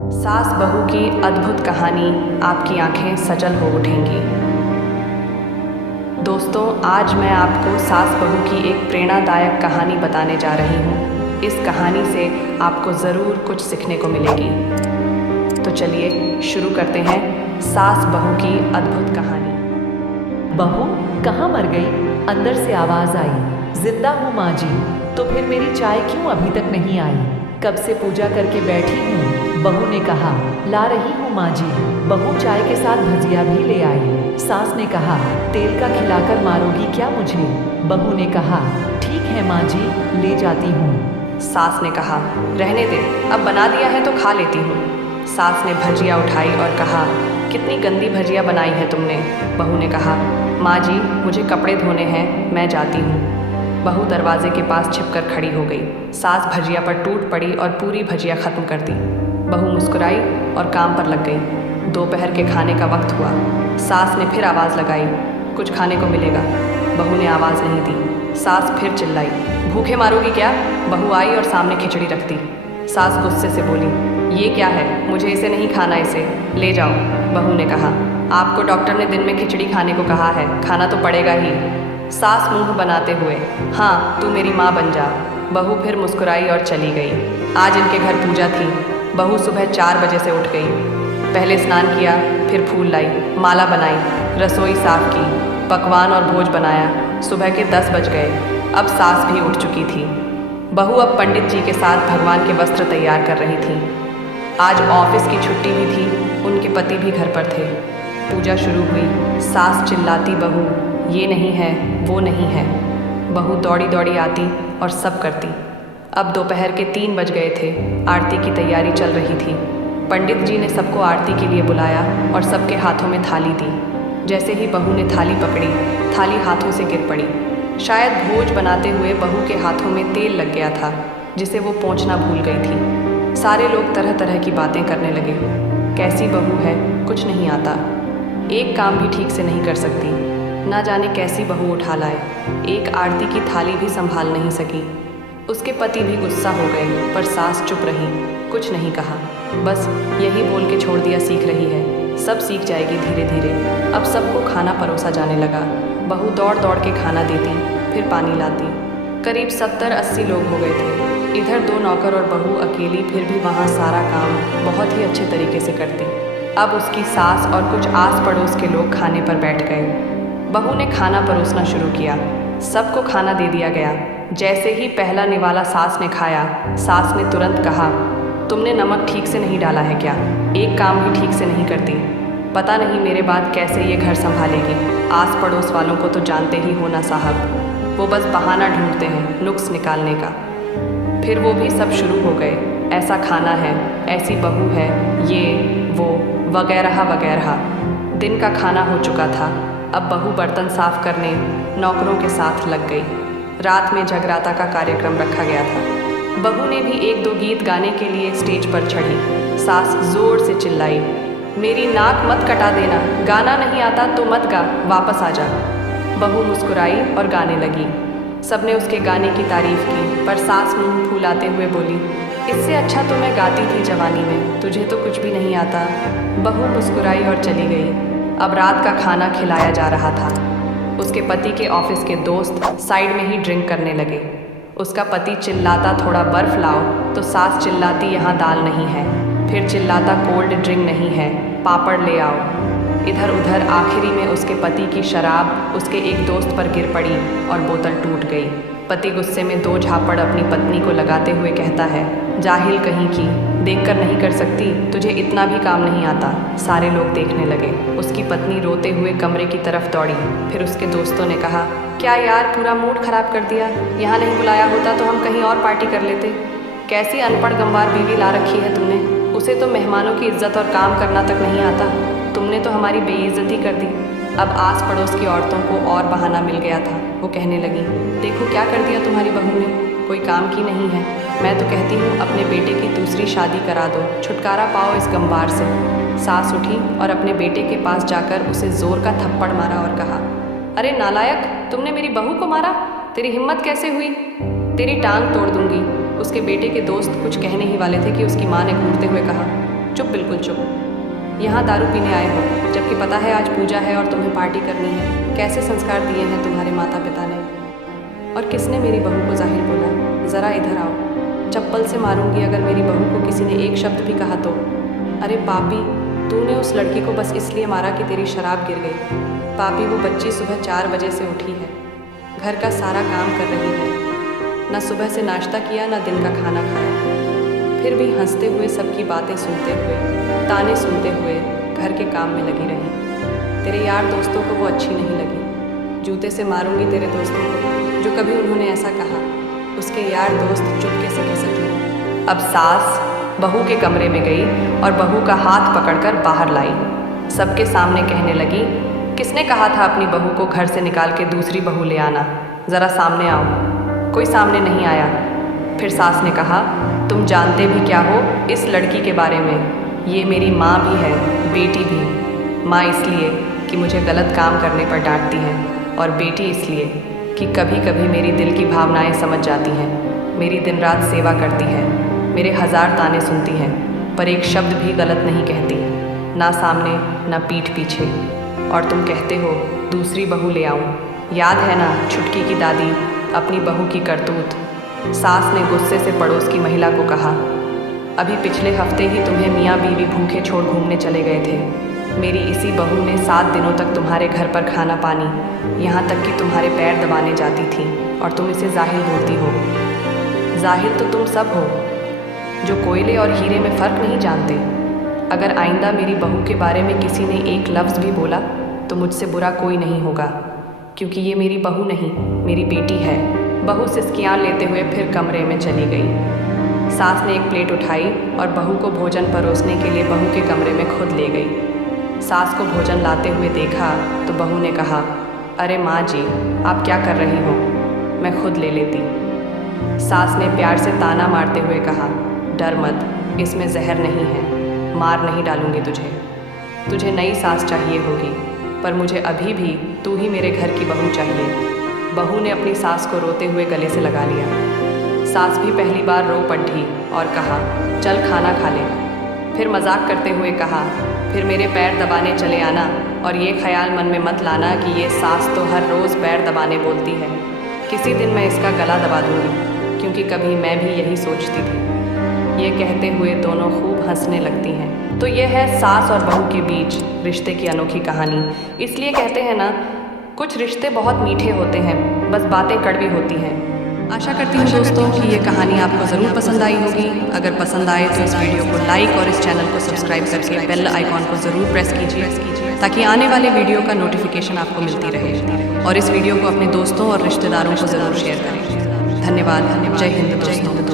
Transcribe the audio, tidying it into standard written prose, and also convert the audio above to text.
सास बहू की अद्भुत कहानी, आपकी आंखें सजल हो उठेंगी। दोस्तों, आज मैं आपको सास बहू की एक प्रेरणादायक कहानी बताने जा रही हूँ। इस कहानी से आपको ज़रूर कुछ सीखने को मिलेगी। तो चलिए शुरू करते हैं सास बहू की अद्भुत कहानी। बहू कहाँ मर गई? अंदर से आवाज आई, जिंदा हूँ माँ जी। तो फिर मेरी चाय क्यों अभी तक नहीं आई? कब से पूजा करके बैठी हूँ। बहू ने कहा, ला रही हूँ माँ जी। बहू चाय के साथ भजिया भी ले आई। सास ने कहा, तेल का खिलाकर मारोगी क्या मुझे? बहू ने कहा, ठीक है माँ जी, ले जाती हूँ। सास ने कहा, रहने दे, अब बना दिया है तो खा लेती हूँ। सास ने भजिया उठाई और कहा, कितनी गंदी भजिया बनाई है तुमने। बहू ने कहा, माँ जी, मुझे कपड़े धोने हैं, मैं जाती हूँ। बहू दरवाजे के पास छिपकर खड़ी हो गई। सास भजिया पर टूट पड़ी और पूरी भजिया खत्म कर दी। बहू मुस्कुराई और काम पर लग गई। दोपहर के खाने का वक्त हुआ। सास ने फिर आवाज़ लगाई, कुछ खाने को मिलेगा। बहू ने आवाज़ नहीं दी। सास फिर चिल्लाई, भूखे मारोगी क्या? बहू आई और सामने खिचड़ी रख दी। सास गुस्से से बोली, ये क्या है? मुझे इसे नहीं खाना, इसे ले जाओ। बहू ने कहा, आपको डॉक्टर ने दिन में खिचड़ी खाने को कहा है, खाना तो पड़ेगा ही। सास मुंह बनाते हुए, हाँ, तू मेरी माँ बन जा। बहू फिर मुस्कुराई और चली गई। आज इनके घर पूजा थी। बहू सुबह 4 बजे से उठ गई। पहले स्नान किया, फिर फूल लाई, माला बनाई, रसोई साफ की, पकवान और भोज बनाया। सुबह के 10 बज गए। अब सास भी उठ चुकी थी। बहू अब पंडित जी के साथ भगवान के वस्त्र तैयार कर रही थी। आज ऑफिस की छुट्टी भी थी, उनके पति भी घर पर थे। पूजा शुरू हुई। सास चिल्लाती, बहू ये नहीं है, वो नहीं है। बहू दौड़ी दौड़ी आती और सब करती। अब दोपहर के 3 बज गए थे। आरती की तैयारी चल रही थी। पंडित जी ने सबको आरती के लिए बुलाया और सबके हाथों में थाली दी। जैसे ही बहू ने थाली पकड़ी, थाली हाथों से गिर पड़ी। शायद भोज बनाते हुए बहू के हाथों में तेल लग गया था, जिसे वो पोंछना भूल गई थी। सारे लोग तरह तरह की बातें करने लगे। कैसी बहू है, कुछ नहीं आता, एक काम भी ठीक से नहीं कर सकती, ना जाने कैसी बहू उठा लाए, एक आरती की थाली भी संभाल नहीं सकी। उसके पति भी गुस्सा हो गए, पर सास चुप रही, कुछ नहीं कहा। बस यही बोल के छोड़ दिया, सीख रही है, सब सीख जाएगी धीरे धीरे। अब सबको खाना परोसा जाने लगा। बहू दौड़ दौड़ के खाना देती, फिर पानी लाती। करीब 70-80 लोग हो गए थे। इधर 2 नौकर और बहू अकेली, फिर भी वहाँ सारा काम बहुत ही अच्छे तरीके से करती। अब उसकी सास और कुछ आस पड़ोस के लोग खाने पर बैठ गए। बहू ने खाना परोसना शुरू किया। सबको खाना दे दिया गया। जैसे ही पहला निवाला सास ने खाया, सास ने तुरंत कहा, तुमने नमक ठीक से नहीं डाला है क्या? एक काम भी ठीक से नहीं करती। पता नहीं मेरे बाद कैसे ये घर संभालेगी। आस पड़ोस वालों को तो जानते ही हो ना साहब, वो बस बहाना ढूंढते हैं नुक्स निकालने का। फिर वो भी सब शुरू हो गए, ऐसा खाना है, ऐसी बहू है, ये वो वगैरह वगैरह। दिन का खाना हो चुका था। अब बहू बर्तन साफ करने नौकरों के साथ लग गई। रात में जगराता का कार्यक्रम रखा गया था। बहू ने भी 1-2 गीत गाने के लिए स्टेज पर चढ़ी। सास जोर से चिल्लाई, मेरी नाक मत कटा देना, गाना नहीं आता तो मत गा, वापस आ जा। बहू मुस्कुराई और गाने लगी। सबने उसके गाने की तारीफ की, पर सास मुंह फुलाते हुए बोली, इससे अच्छा तो मैं गाती थी जवानी में, तुझे तो कुछ भी नहीं आता। बहू मुस्कुराई और चली गई। अब रात का खाना खिलाया जा रहा था। उसके पति के ऑफिस के दोस्त साइड में ही ड्रिंक करने लगे। उसका पति चिल्लाता, थोड़ा बर्फ लाओ, तो सास चिल्लाती, यहाँ दाल नहीं है। फिर चिल्लाता, कोल्ड ड्रिंक नहीं है, पापड़ ले आओ। इधर उधर आखिरी में उसके पति की शराब उसके एक दोस्त पर गिर पड़ी और बोतल टूट गई। पति गुस्से में 2 झापड़ अपनी पत्नी को लगाते हुए कहता है, जाहिल कहीं की, देखकर नहीं कर सकती, तुझे इतना भी काम नहीं आता। सारे लोग देखने लगे। उसकी पत्नी रोते हुए कमरे की तरफ दौड़ी। फिर उसके दोस्तों ने कहा, क्या यार, पूरा मूड खराब कर दिया, यहाँ नहीं बुलाया होता तो हम कहीं और पार्टी कर लेते। कैसी अनपढ़ गंवार बीवी ला रखी है तुमने, उसे तो मेहमानों की इज्जत और काम करना तक नहीं आता। तुमने तो हमारी बेइज्जती कर दी। अब आस पड़ोस की औरतों को और बहाना मिल गया था। वो कहने लगी, देखो क्या कर दिया तुम्हारी बहू ने, कोई काम की नहीं है। मैं तो कहती हूँ अपने बेटे की दूसरी शादी करा दो, छुटकारा पाओ इस गंवार से। सास उठी और अपने बेटे के पास जाकर उसे जोर का थप्पड़ मारा और कहा, अरे नालायक, तुमने मेरी बहू को मारा, तेरी हिम्मत कैसे हुई? तेरी टांग तोड़ दूंगी। उसके बेटे के दोस्त कुछ कहने ही वाले थे कि उसकी माँ ने घूरते हुए कहा, चुप, बिल्कुल चुप। यहाँ दारू पीने आए हो, जबकि पता है आज पूजा है और तुम्हें पार्टी करनी है। कैसे संस्कार दिए हैं तुम्हारे माता पिता ने? और किसने मेरी बहू को जाहिल बोला? ज़रा इधर आओ, चप्पल से मारूंगी अगर मेरी बहू को किसी ने एक शब्द भी कहा तो। अरे पापी, तूने उस लड़की को बस इसलिए मारा कि तेरी शराब गिर गई। पापी, वो बच्ची सुबह 4 बजे से उठी है, घर का सारा काम कर रही है, न सुबह से नाश्ता किया न दिन का खाना खाया, फिर भी हंसते हुए सबकी बातें सुनते हुए, ताने सुनते हुए घर के काम में लगी रही। तेरे यार दोस्तों को वो अच्छी नहीं लगी। जूते से मारूंगी तेरे दोस्तों को जो कभी उन्होंने ऐसा कहा। उसके यार दोस्त चुपके से खिसक लिए। अब सास बहू के कमरे में गई और बहू का हाथ पकड़कर बाहर लाई। सबके सामने कहने लगी, किसने कहा था अपनी बहू को घर से निकाल के दूसरी बहू ले आना? ज़रा सामने आओ। कोई सामने नहीं आया। फिर सास ने कहा, तुम जानते भी क्या हो इस लड़की के बारे में? ये मेरी माँ भी है, बेटी भी। माँ इसलिए कि मुझे गलत काम करने पर डांटती है, और बेटी इसलिए कि कभी कभी मेरी दिल की भावनाएं समझ जाती हैं। मेरी दिन रात सेवा करती है, मेरे 1000 ताने सुनती हैं, पर एक शब्द भी गलत नहीं कहती, ना सामने ना पीठ पीछे। और तुम कहते हो दूसरी बहू ले आऊँ? याद है ना छुटकी की दादी, अपनी बहू की करतूत? सास ने गुस्से से पड़ोस की महिला को कहा, अभी पिछले हफ्ते ही तुम्हें मियाँ बीवी भूखे छोड़ घूमने चले गए थे। मेरी इसी बहू ने 7 दिनों तक तुम्हारे घर पर खाना पानी, यहाँ तक कि तुम्हारे पैर दबाने जाती थी, और तुम इसे जाहिल बोलती हो। जाहिल तो तुम सब हो, जो कोयले और हीरे में फ़र्क नहीं जानते। अगर आइंदा मेरी बहू के बारे में किसी ने एक लफ्ज़ भी बोला तो मुझसे बुरा कोई नहीं होगा, क्योंकि ये मेरी बहू नहीं, मेरी बेटी है। बहू सिसकियाँ लेते हुए फिर कमरे में चली गई। सास ने एक प्लेट उठाई और बहू को भोजन परोसने के लिए बहू के कमरे में खुद ले गई। सास को भोजन लाते हुए देखा तो बहू ने कहा, अरे माँ जी, आप क्या कर रही हो? मैं खुद ले लेती। सास ने प्यार से ताना मारते हुए कहा, डर मत, इसमें जहर नहीं है, मार नहीं डालूंगी तुझे। तुझे नई सास चाहिए होगी, पर मुझे अभी भी तू ही मेरे घर की बहू चाहिए। बहू ने अपनी सास को रोते हुए गले से लगा लिया। सास भी पहली बार रो पड़ी और कहा, चल खाना खा ले। फिर मजाक करते हुए कहा, फिर मेरे पैर दबाने चले आना, और ये ख्याल मन में मत लाना कि ये सास तो हर रोज़ पैर दबाने बोलती है। किसी दिन मैं इसका गला दबा दूँगी, क्योंकि कभी मैं भी यही सोचती थी। ये कहते हुए दोनों खूब हंसने लगती हैं। तो ये है सास और बहू के बीच रिश्ते की अनोखी कहानी। इसलिए कहते हैं ना, कुछ रिश्ते बहुत मीठे होते हैं, बस बातें कड़वी होती हैं। आशा करती हूँ दोस्तों कि ये कहानी आपको ज़रूर पसंद आई होगी। अगर पसंद आए तो इस वीडियो को लाइक और इस चैनल को सब्सक्राइब करके बेल आइकॉन को ज़रूर प्रेस कीजिए, ताकि आने वाले वीडियो का नोटिफिकेशन आपको मिलती रहे। और इस वीडियो को अपने दोस्तों और रिश्तेदारों को ज़रूर शेयर करें। धन्यवाद। जय हिंद दोस्तों।